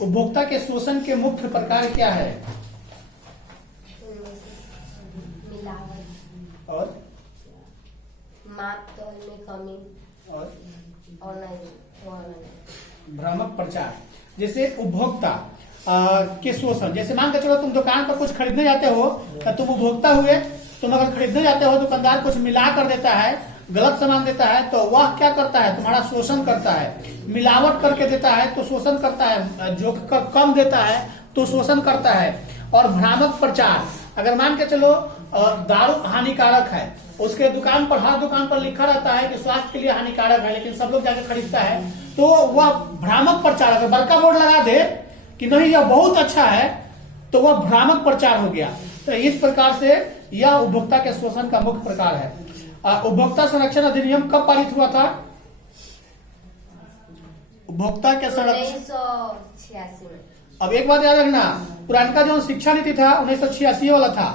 उपभोक्ता के शोषण के मुख्य प्रकार क्या है? मिलावट और माप तौल में कमी और नहीं भ्रामक प्रचार। जैसे उपभोक्ता के शोषण, जैसे मान के चलो तुम दुकान पर कुछ खरीदने जाते हो तो तुम उपभोक्ता हुए, तुम अगर खरीदने जाते हो दुकानदार कुछ मिला कर देता है, गलत सामान देता है, तो वह क्या करता है? तुम्हारा शोषण करता है। मिलावट करके देता है तो शोषण करता है, जो कम देता है तो शोषण करता है। और भ्रामक प्रचार, अगर मान के चलो दारू हानिकारक है, उसके दुकान पर, हर दुकान पर लिखा रहता है कि स्वास्थ्य के लिए हानिकारक है, लेकिन सब लोग जाकर खरीदता है, तो वह भ्रामक प्रचार। अगर बड़का बोर्ड लगा दे कि नहीं यह बहुत अच्छा है, तो वह भ्रामक प्रचार हो गया। तो इस प्रकार से यह उपभोक्ता के शोषण का मुख्य प्रकार है। उपभोक्ता संरक्षण अधिनियम कब पारित हुआ था? उपभोक्ता के संरक्षण 1986 में। अब एक बात याद रखना, पुराना जो शिक्षा नीति था 1986 वाला था,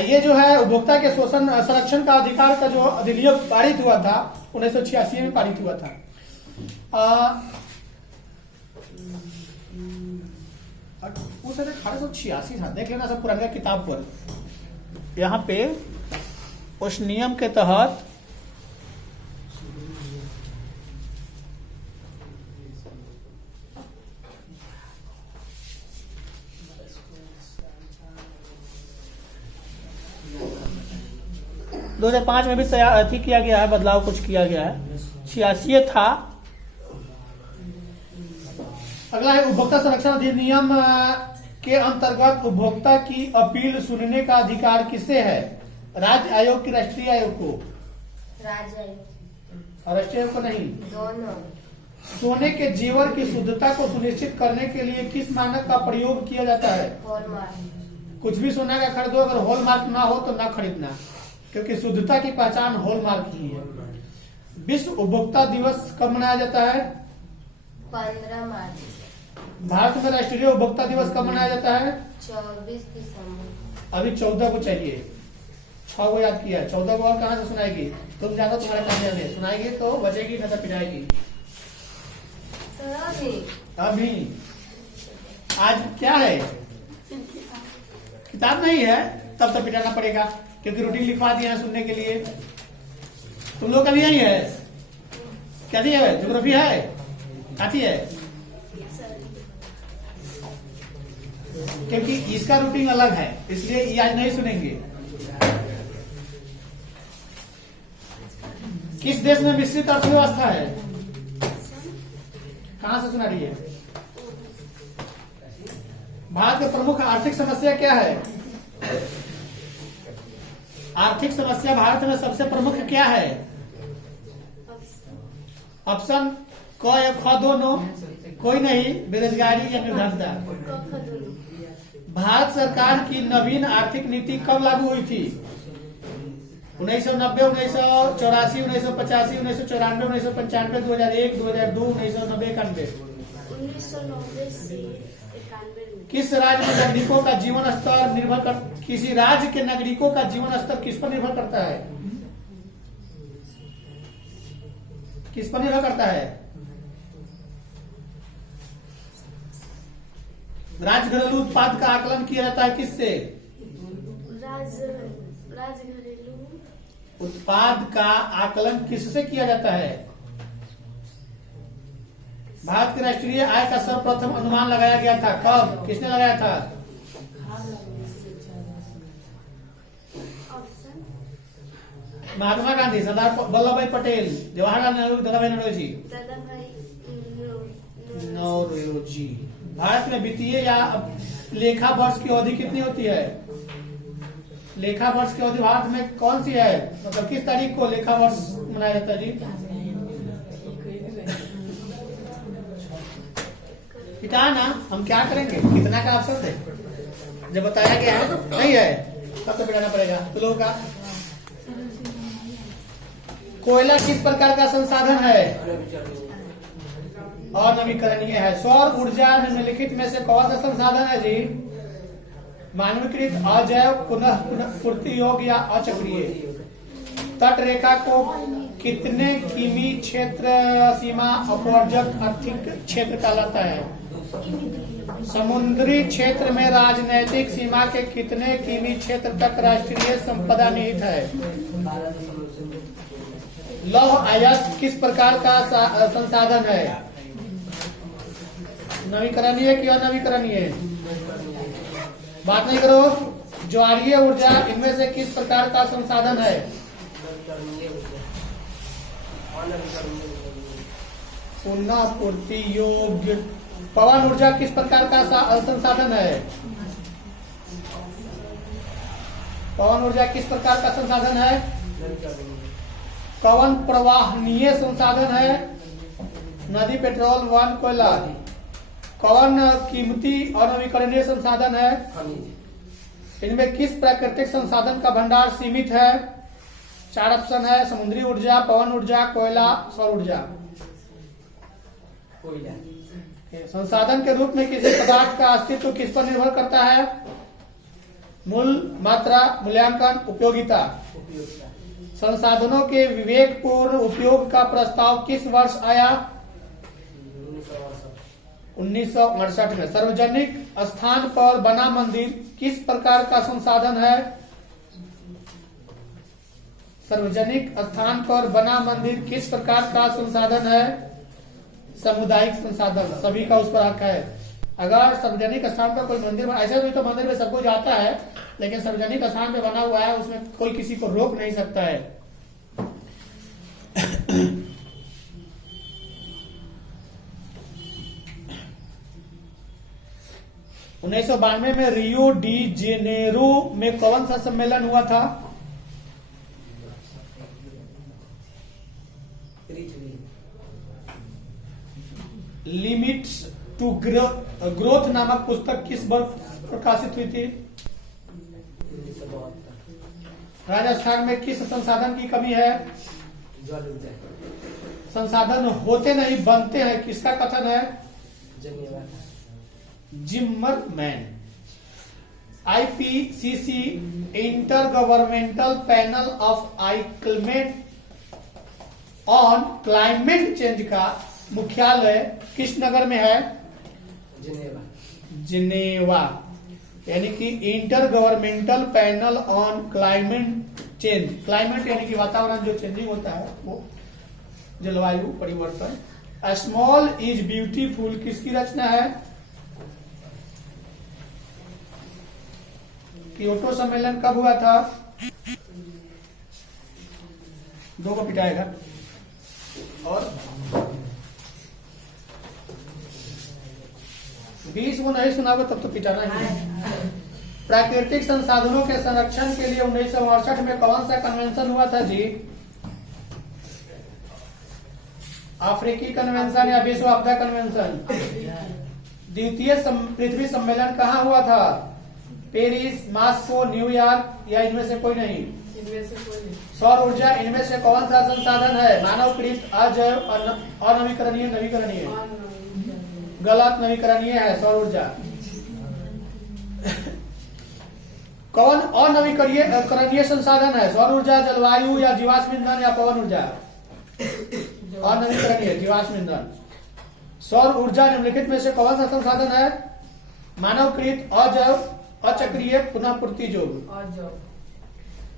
ये जो है उपभोक्ता के शोषण संरक्षण का अधिकार का जो अधिनियम पारित हुआ था 1986 में पारित हुआ था। उस 1886 था, देख लेना सब पुराना किताब पर। यहाँ पे उस नियम के तहत दो 2005 में भी तैयार अथी किया गया है, बदलाव कुछ किया गया है। 86 था। अगला है उपभोक्ता संरक्षण अधिनियम के अंतर्गत उपभोक्ता की अपील सुनने का अधिकार किसे है? राज्य आयोग की राष्ट्रीय आयोग को? राज्य आयोग। राष्ट्रीय आयोग को नहीं, दोनों। सोने के जेवर की शुद्धता को सुनिश्चित करने के लिए किस मानक का प्रयोग किया जाता है? हॉलमार्क। कुछ भी सोना का खरीदो, अगर हॉलमार्क ना हो तो ना खरीदना, क्योंकि शुद्धता की पहचान हॉलमार्क ही है। विश्व उपभोक्ता दिवस कब मनाया जाता है? 15 मार्च। भारत में राष्ट्रीय उपभोक्ता दिवस कब मनाया जाता है? 24 दिसंबर। अभी 14 को चाहिए, 6 को याद किया, 14 को और कहाँ से सुनाएगी? तुम जानो तुम्हारे कन्या में सुनाएगी तो बचेगी, न तो पिटाएगी। अभी आज क्या है? किताब नहीं है तब तो पिटाना पड़ेगा, क्योंकि रूटीन लिखवा दिया है सुनने के लिए। तुम लोग का भी यही है, क्या दी है? ज्योग्राफी है, आती है, क्योंकि इसका रूटीन अलग है, इसलिए ये आज नहीं सुनेंगे। किस देश में मिश्रित अर्थव्यवस्था है? कहां से सुना रही है? भारत की प्रमुख आर्थिक समस्या क्या है? आर्थिक समस्या भारत में सबसे प्रमुख क्या है? ऑप्शन क या ख दोनों? कोई नहीं, बेरोजगारी या निर्धनता। भारत सरकार की नवीन आर्थिक नीति कब लागू हुई थी? 1990, 1984, 1985, 1994, 1995, 2001, 2002, 1990, 91। किस राज्य के नागरिकों का जीवन स्तर निर्भर कर, किसी राज्य के नागरिकों का जीवन स्तर किस पर निर्भर करता है? किस पर निर्भर करता है? राज्य घरेलू उत्पाद का आकलन किया जाता है किससे? राज्य घरेलू उत्पाद का आकलन किससे किया जाता है? भारत की राष्ट्रीय आय का सर्वप्रथम अनुमान लगाया गया था कब? किसने लगाया था? महात्मा गांधी, सरदार वल्लभ भाई पटेल, जवाहरलाल नेहरू, दादाभाई नौरोजी। भारत में वित्तीय या लेखा वर्ष की अवधि कितनी होती है? लेखा वर्ष की अवधि भारत में कौन सी है? मतलब किस तारीख को लेखा वर्ष मनाया जाता है जी? पिता ना, हम क्या करेंगे? कितना का ऑप्शन है? जब बताया गया है नहीं है तब तो पिटाना पड़ेगा। तो लोगों का कोयला किस प्रकार का संसाधन है और नवीकरणीय है? सौर ऊर्जा निम्नलिखित में से कौन सा संसाधन है जी? मानवीकृत, अजैव, पुनः पूर्ति योग्य या अचक्रीय? तट रेखा को कितने किमी क्षेत्र सीमा अपवर्जक आर्थिक क्षेत्र कहलाता है? समुद्री क्षेत्र में राजनैतिक सीमा के कितने किमी क्षेत्र तक राष्ट्रीय संपदा निहित है? लौह अयस्क किस प्रकार का संसाधन है? नवीकरणीय कि अनवीकरणीय? बात नहीं करो। ज्वारीय ऊर्जा इनमें से किस प्रकार का संसाधन है? पुनः पूर्ति योग्य। पवन ऊर्जा किस प्रकार का संसाधन है? पवन ऊर्जा किस प्रकार का संसाधन है? कवन प्रवाहनीय संसाधन है? नदी, पेट्रोल, वन, कोयला। कवन कीमती और नवीकरणीय संसाधन है? इनमें किस प्राकृतिक संसाधन का भंडार सीमित है? 4 ऑप्शन है। समुद्री ऊर्जा, पवन ऊर्जा, कोयला, सौर ऊर्जा। संसाधन के रूप में किसी पदार्थ का अस्तित्व किस पर निर्भर करता है? मूल, मात्रा, मूल्यांकन, उपयोगिता। संसाधनों के विवेकपूर्ण उपयोग का प्रस्ताव किस वर्ष आया? 1968 में। सार्वजनिक स्थान पर बना मंदिर किस प्रकार का संसाधन है? सार्वजनिक स्थान पर बना मंदिर किस प्रकार का संसाधन है? सामुदायिक संसाधन, सभी का उस पर हक है। अगर सार्वजनिक स्थान पर कोई मंदिर, ऐसे भी तो मंदिर में सब कुछ आता है, लेकिन सार्वजनिक स्थान पे बना हुआ है, उसमें कोई किसी को रोक नहीं सकता है। 1992 में रियो डी जेनेरो में कौन सा सम्मेलन हुआ था? लिमिट्स टू ग्रोथ नामक पुस्तक किस वर्ष प्रकाशित हुई थी? राजस्थान में किस संसाधन की कमी है? संसाधन होते नहीं बनते हैं, किसका कथन है? Zimmerman. IPCC inter governmental panel of on climate change का मुख्यालय किस नगर में है? जिनेवा। यानी कि inter governmental panel on climate change. Climate यानी कि वातावरण जो चेंजिंग होता है, वो जलवायु परिवर्तन। स्मॉल इज ब्यूटीफुल किसकी रचना है? क्योटो सम्मेलन कब हुआ था? 2 को पिटाएगा। और 20 को नहीं सुनावे तब तो पिटाना ही है। प्राकृतिक संसाधनों के संरक्षण के लिए 1968 में कौन सा कन्वेंशन हुआ था जी? अफ्रीकी कन्वेंशन या विश्व आपदा कन्वेंशन? द्वितीय पृथ्वी सम्मेलन कहाँ हुआ था? पेरिस, मॉस्को, न्यूयॉर्क या इनमें से कोई नहीं? इनमें से कोई नहीं। सौर ऊर्जा इनमें से कौन सा संसाधन है? मानवकृत, अजैव, अनवीकरणीय, नवीकरणीय? गलत, नवीकरणीय है सौर ऊर्जा। कौन अनवीकरणीय संसाधन है? सौर ऊर्जा, जलवायु या जीवाश्म ईंधन या पवन ऊर्जा? अनवीकरणीय, जीवाश्म ईंधन। सौर ऊर्जा निम्नलिखित में से कौन सा संसाधन है? मानवकृत, अजैव, अचक्रीय, पुनः पूर्ति योग्य?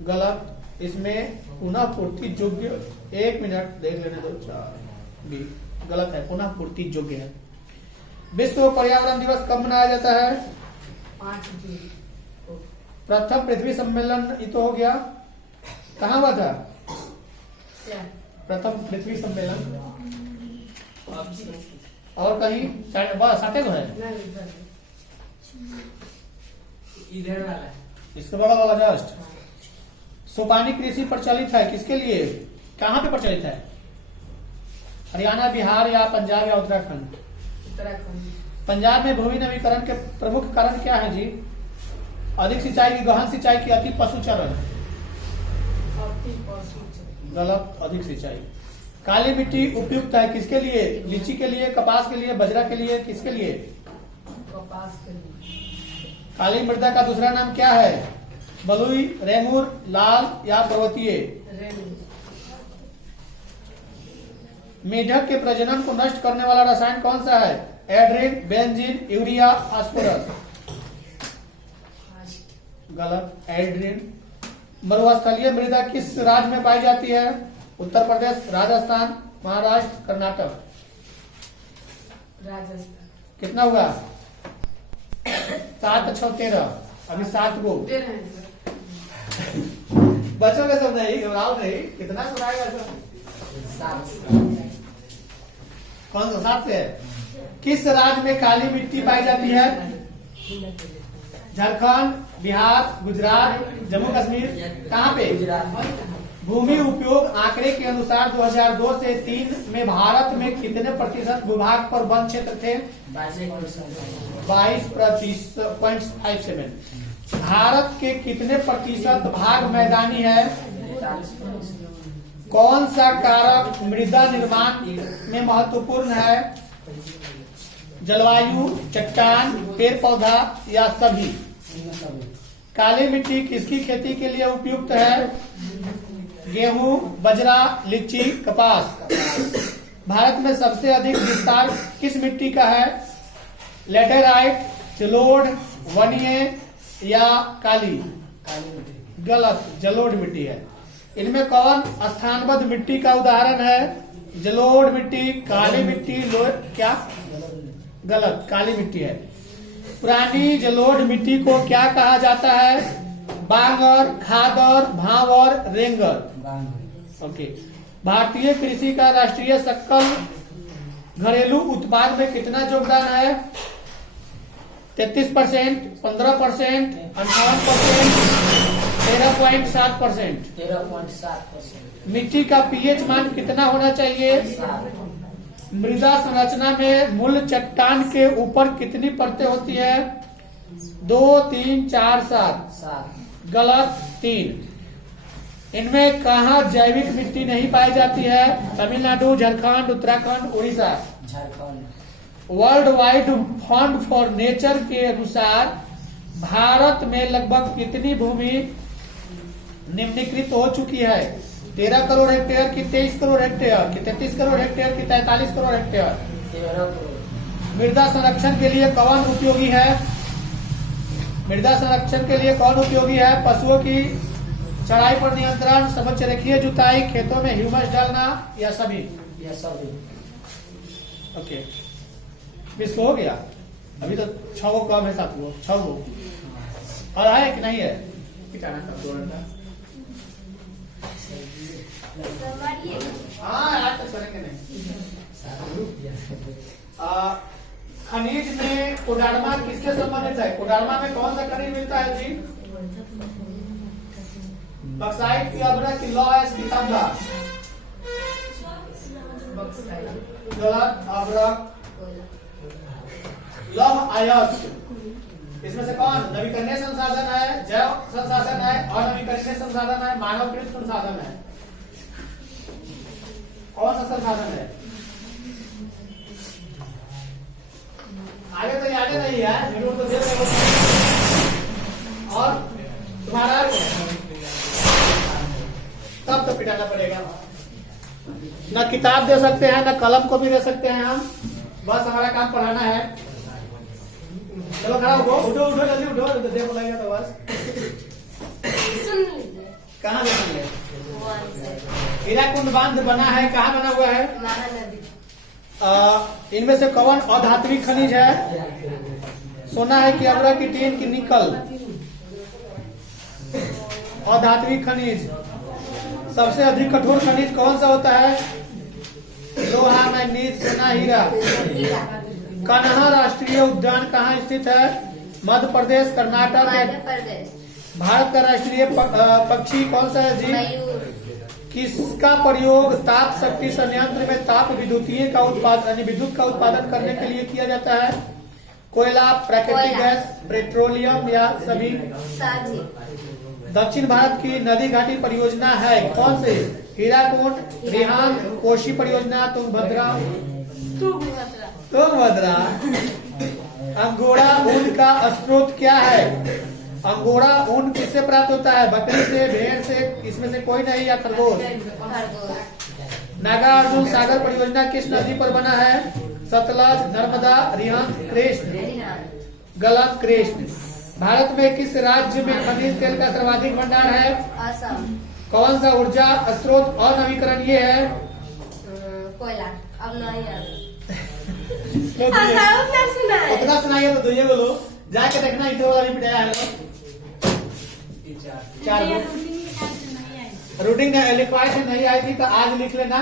गलत। इसमें पुनः पूर्ति योग्य, 1 मिनट देख लेने दो। 4 गलत है, पुनः पूर्ति योग्य है। विश्व पर्यावरण दिवस कब मनाया जाता है? 5 जून। प्रथम पृथ्वी सम्मेलन ये तो हो गया, कहाँ हुआ था? प्रथम पृथ्वी सम्मेलन और कहीं? साथे तो है इधर वाला, इसके बगल वाला जस्ट। सोपानी कृषि प्रचलित है किसके लिए? कहाँ पे प्रचलित है? हरियाणा, बिहार या पंजाब या उत्तराखंड? उत्तराखंड। पंजाब में भूमि नवीकरण के प्रमुख कारण क्या है जी? अधिक सिंचाई की, गहन सिंचाई की, अति पशुचरण? गलत, अधिक सिंचाई। काली मिट्टी उपयुक्त है किसके लिए? लीची के लिए, कपास के लिए, बजरा के लिए, किसके लिए? कपास के लिए। काली मृदा का दूसरा नाम क्या है? बलुई, रेंगूर, लाल या पर्वतीय? मेढक के प्रजनन को नष्ट करने वाला रसायन कौन सा है? Adrian, benzene, urea, phosphorus. गलत, एड्रिन। मरुस्थलीय मृदा किस राज्य में पाई जाती है? उत्तर प्रदेश, राजस्थान, महाराष्ट्र, कर्नाटक। राजस्थान। कितना हुआ? 7, 6, 13। अभी 7 गो दे रहे हैं सर। बच्चों का सब नहीं, घबराओ नहीं। कितना सुनाएगा सब? 7। कौन सा 7 से है? किस राज्य में काली मिट्टी पाई जाती है? झारखंड, बिहार, गुजरात, जम्मू कश्मीर। कहाँ पे? भूमि उपयोग आंकड़े के अनुसार 2002 से 3 में भारत में कितने प्रतिशत भूभाग पर वन क्षेत्र थे? 22.57। भारत के कितने प्रतिशत भाग मैदानी है? कौन सा कारक मृदा निर्माण में महत्वपूर्ण है? जलवायु, चट्टान, पेड़ पौधा या सभी? काली मिट्टी किसकी खेती के लिए उपयुक्त है? गेहूं, बजरा, लीची, कपास। भारत में सबसे अधिक विस्तार किस मिट्टी का है? लेटेराइट, जलोढ़, वनीय या काली? गलत, जलोढ़ मिट्टी है। इनमें कौन स्थानबद्ध मिट्टी का उदाहरण है? जलोढ़ मिट्टी, काली मिट्टी, क्या? गलत, काली मिट्टी है। पुरानी जलोढ़ मिट्टी को क्या कहा जाता है? बांगर, खादर, भावर, रेंगर। ओके। भारतीय कृषि का राष्ट्रीय सकल घरेलू उत्पाद में कितना योगदान है? 33%, 15%, 58%, 13.7%। 13.7%। मिट्टी का पीएच मान कितना होना चाहिए? मृदा संरचना में मूल चट्टान के ऊपर कितनी परतें होती है? 2, 3, 4, 7। गलत, 3। इनमें कहा जैविक मिट्टी नहीं पाई जाती है? Tamil Nadu, Jharkhand, Uttarakhand, Orissa. Jharkhand. World wide fund for nature के अनुसार भारत में लगभग कितनी भूमि निम्नीकृत हो चुकी है? 13 करोड़ हेक्टेयर की, 23 करोड़ हेक्टेयर की, 33 करोड़ हेक्टेयर की, 43 करोड़ हेक्टेयर? 13 करोड़। मृदा संरक्षण के लिए कौन उपयोगी है? मृदा संरक्षण के लिए कौन उपयोगी है? पशुओं की चढ़ाई पर नियंत्रण, समक्ष रेखीय जुताई, खेतों में ह्यूमस डालना या सभी? यह सभी। ओके, 20 हो गया। अभी तो 6 गो कम है, 7 गो, 6 गो और है कि नहीं है? पिटाना कर दो। हाँ, आज तक करेंगे नहीं। खनिज में कोडार्मा किससे संबंधित है? कोडार्मा में कौन सा खनिज मिलता है जी? बक्साइट की, अभ्रक की, लौह की, तांबा? गलत, अभ्रक, लौह अयस्क। इसमें से कौन नवीकरणीय संसाधन है, जैव संसाधन है, अनवीकरणीय संसाधन है, मानवकृत संसाधन है? कौन सा संसाधन है? आगे तो याद नहीं है, जरूर तो दे रहे हो। और तुम्हारा तब तो पिटाना पड़ेगा। न किताब दे सकते हैं, न कलम को भी दे सकते हैं हम। बस हमारा काम पढ़ाना है। चलो खड़ा हो, उठो उठो, जल्दी उठो, देखो लगेगा तो बस। कहाँ देखेंगे? हीराकुंड बांध बना है, कहाँ बना हुआ है? इनमें से कौन अधात्विक खनिज है? सोना है कि अभ्रक की, टीन की, निकल? अधात्विक खनिज। सबसे अधिक कठोर खनिज कौन सा होता है? लोहा, मैग्नीज, सोना, हीरा। कान्हा राष्ट्रीय उद्यान कहाँ स्थित है? मध्य प्रदेश, कर्नाटक? भारत का राष्ट्रीय पक्षी कौन सा है जी? किसका प्रयोग ताप शक्ति संयंत्र में ताप विद्युतीय का उत्पादन यानी विद्युत का उत्पादन करने के लिए किया जाता है? कोयला, प्राकृतिक गैस, पेट्रोलियम या सभी? दक्षिण भारत की नदी घाटी परियोजना है कौन से? हीराकुंड, रिहांद, कोशी परियोजना, तुंगभद्रा? तुंगभद्रा। अंगोरा ऊन का स्रोत क्या है? अंगोरा ऊन किससे प्राप्त होता है? बकरी से, भेड़ से, इसमें से कोई नहीं, या खरगोश? नागार्जुन सागर परियोजना किस नदी पर बना है? सतलज, नर्मदा, रिहंद, कृष्ण। गलत, कृष्ण। भारत में किस राज्य में खनिज तेल का सर्वाधिक भंडार है? असम। कौन सा ऊर्जा स्रोत अनवीकरणीय है? कोयला। अब नहीं याद। उतना सुनाइए तो दुइये बोलो, जाके देखना इधर वाला भी पिटाया है। चार रूटिंग लिखवाए थे, नहीं आई थी तो आज लिख लेना।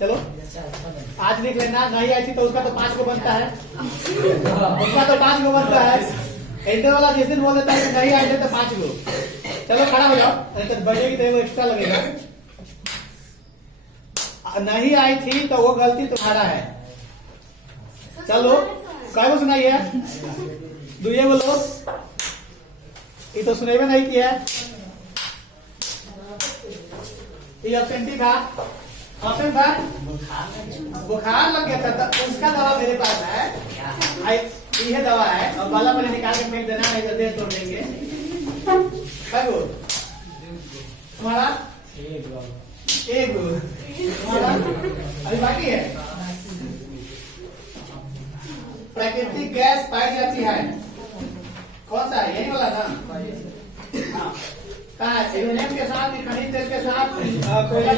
चलो आज लिख लेना, नहीं आई थी तो उसका तो 5 को बनता है, उसका तो 5 को बनता है। इंटर वाला जिस दिन बोल देता है कि नहीं आए थे तो 5 को। चलो खड़ा हो जाओ, नहीं तो बजेगी तो एक्स्ट्रा लगेगा। नहीं आई थी तो वो गलती तुम्हारा है। चलो काय को सुनाइए, दुइये बोलो, ये तो सुनेबे नहीं किया। ये अपसेंटी था, अपसेंट था, बुखार लग गया था तो उसका दवा मेरे पास है, ये दवा है। और बाला मैंने निकाल के फेंक देना, नहीं तो देर तोड़ देंगे। तुम्हारा एक तुम्हारा अभी बाकी है। प्राकृतिक गैस पाई जाती है, कौन सा है? यही वाला ना? हाँ, कहाँ है? यूरेनियम के साथ, खनिज तेल के साथ, कोयला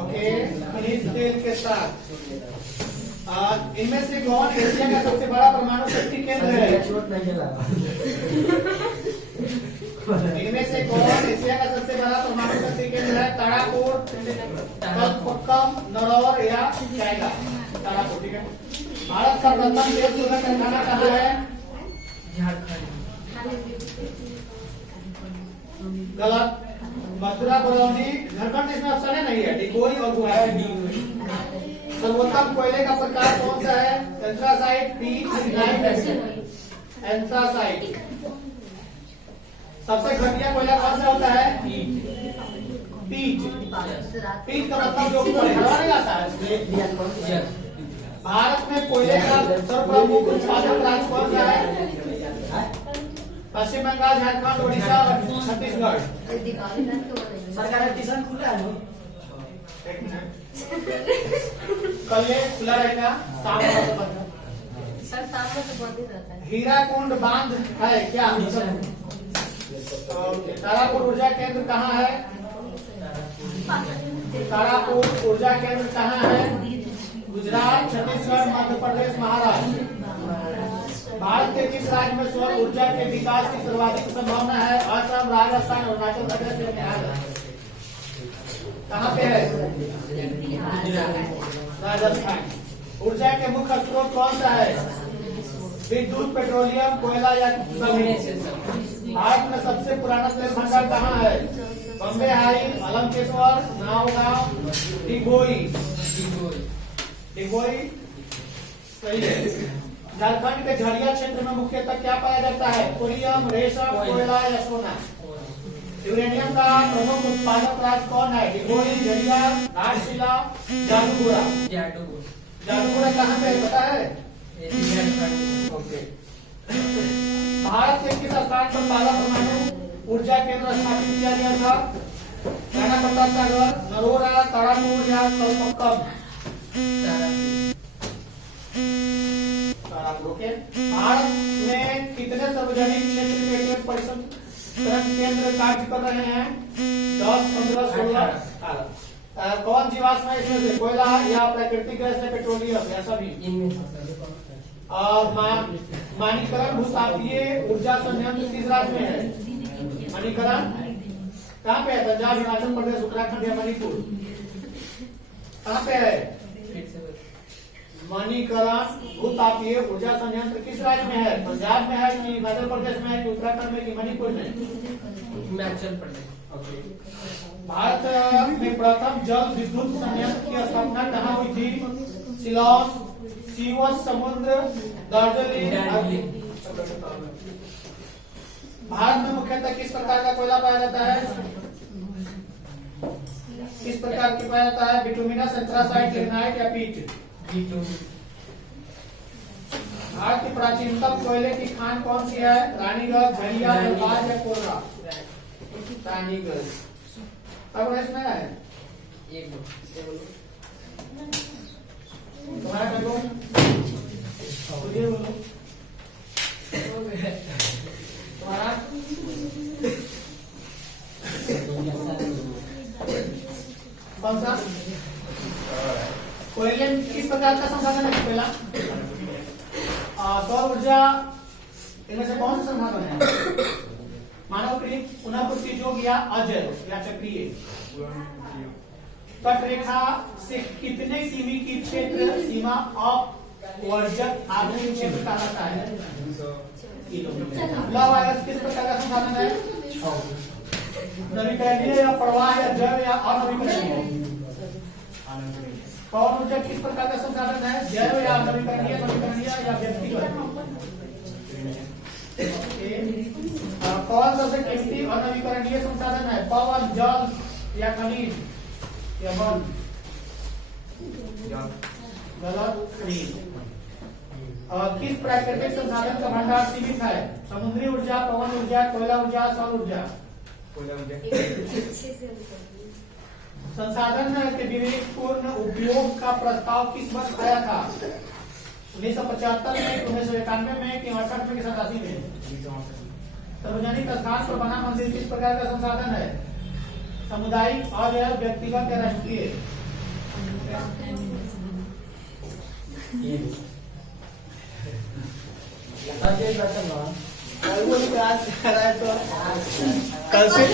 ओके, खनिज तेल के साथ। इनमें से कौन एशिया का सबसे बड़ा परमाणु शक्ति केंद्र है? इनमें से कौन एशिया का सबसे बड़ा परमाणु शक्ति केंद्र है? तारापुर, कलपक्कम, नरौर या चाइना? तारापुर, ठीक है। भारत का प्रथम तेल शोधक कारखाना कहाँ है? गलत, मथुरा, बरौनी, झारखंड। इसमें ऑप्शन है नहीं है, डिगोई और गुवाहाटी। सर्वोत्तम कोयले का प्रकार कौन सा है? एंथ्रासाइट, पीच, एंथ्रासाइट। सबसे घटिया कोयला कौन सा होता है? पीच। पीच का मतलब जो पढ़ा नहीं आता है। भारत में कोयले का सर्वप्रमुख उत्पादक राज्य कौन सा है? पश्चिम बंगाल, झारखंड, उड़ीसा और छत्तीसगढ़। सरकार ट्यूशन खुला है। कल ये खुला रहेगा, शाम को सर सामने तो बंद ही रहता है। हीराकुंड बांध है क्या? तारापुर ऊर्जा केंद्र कहाँ है? तारापुर ऊर्जा केंद्र कहाँ है? गुजरात, छत्तीसगढ़, मध्य प्रदेश, महाराष्ट्र। भारत के किस राज्य में सौर ऊर्जा के विकास की सर्वाधिक संभावना है? असम, राजस्थान, अरुणाचल प्रदेश या बिहार? कहाँ पे है? राजस्थान। ऊर्जा के मुख्य स्रोत कौन सा है? विद्युत, पेट्रोलियम, कोयला या सभी? भारत में सबसे पुराना तेल भंडार कहाँ है? बम्बे हाई, अलमकेश्वर, नावगांव, डिगोई। डिगोई सही है। झारखंड के झरिया क्षेत्र में मुख्यतः क्या पाया जाता है? कोरियम, रेशम, कोयला या सोना? यूरेनियम का प्रमुख उत्पादक राज्य कौन है? डिगोई, झरिया, घाटशिला, जादूपुरा? जादूपुरा कहाँ पे है पता है? ओके। भारत के किस स्थान पर पहला परमाणु ऊर्जा केंद्र स्थापित किया गया था? राणा प्रताप सागर, नरोरा, तारापुर या कलपक्कम? ओके। भारत में कितने सार्वजनिक क्षेत्र के तेल परिसंचरण केंद्र कार्य कर रहे हैं? 10, 15, 16। कौन जीवाश्म है इसमें से? कोयला या प्राकृतिक गैस या पेट्रोलियम या सभी? माणिकरण भूतापीय ऊर्जा संयंत्र किस राज्य में है? माणिकरण कहाँ पे है? पंजाब, हिमाचल प्रदेश, उत्तराखंड या मणिपुर? कहाँ पे है? मणिकरण भूतापीय ऊर्जा संयंत्र किस राज्य में है? पंजाब में है कि हिमाचल प्रदेश में है कि उत्तराखंड में कि मणिपुर में? हिमाचल प्रदेश। भारत में प्रथम जल विद्युत संयंत्र की स्थापना कहाँ हुई थी? शिलांग, सीवस समुद्र, दार्जिलिंग। भारत में मुख्यतः किस प्रकार का कोयला पाया जाता है? किस प्रकार की पाया जाता है? बिटुमिनस, एंथ्रासाइट, लिग्नाइट या पीट? भारत की प्राचीनतम कोयले की खान कौन सी है? रानीगंज, झरिया, धनबाद या कोरबा? रानीगंज। अब इसमें है एक दो ये बोलो तुम्हारा कर दो ये बोलो तुम्हारा कौन सा कोयले किस प्रकार का संसाधन है पहला सौर ऊर्जा इनमें से कौन सा संसाधन है मानवकृत पुनःपूर्ति जोग या अजैव या चक्रीय तट रेखा से कितने किमी की क्षेत्र सीमा अपवर्जक आधुनिक क्षेत्र कहलाता है लव आयस किस प्रकार का संसाधन है नवीकरणीय या प्रवाह या जैव या अनवीकरणीय पवन ऊर्जा किस प्रकार का संसाधन है जैव या नवीकरणीय या व्यक्तिगत कौन सबसे कीमती अनवीकरणीय संसाधन है पवन जल या खनिज या वन गलत नहीं किस प्राकृतिक संसाधन का भंडार सीमित है समुद्री ऊर्जा पवन ऊर्जा कोयला ऊर्जा सौर ऊर्जा संसाधन के विवेकपूर्ण उपयोग का प्रस्ताव किस वर्ष आया था 1975 में 1991 में कि 68 में कि 87 में सार्वजनिक स्थान पर बना मंदिर किस प्रकार का संसाधन है सामुदायिक और या व्यक्तिगत या राष्ट्रीय कल से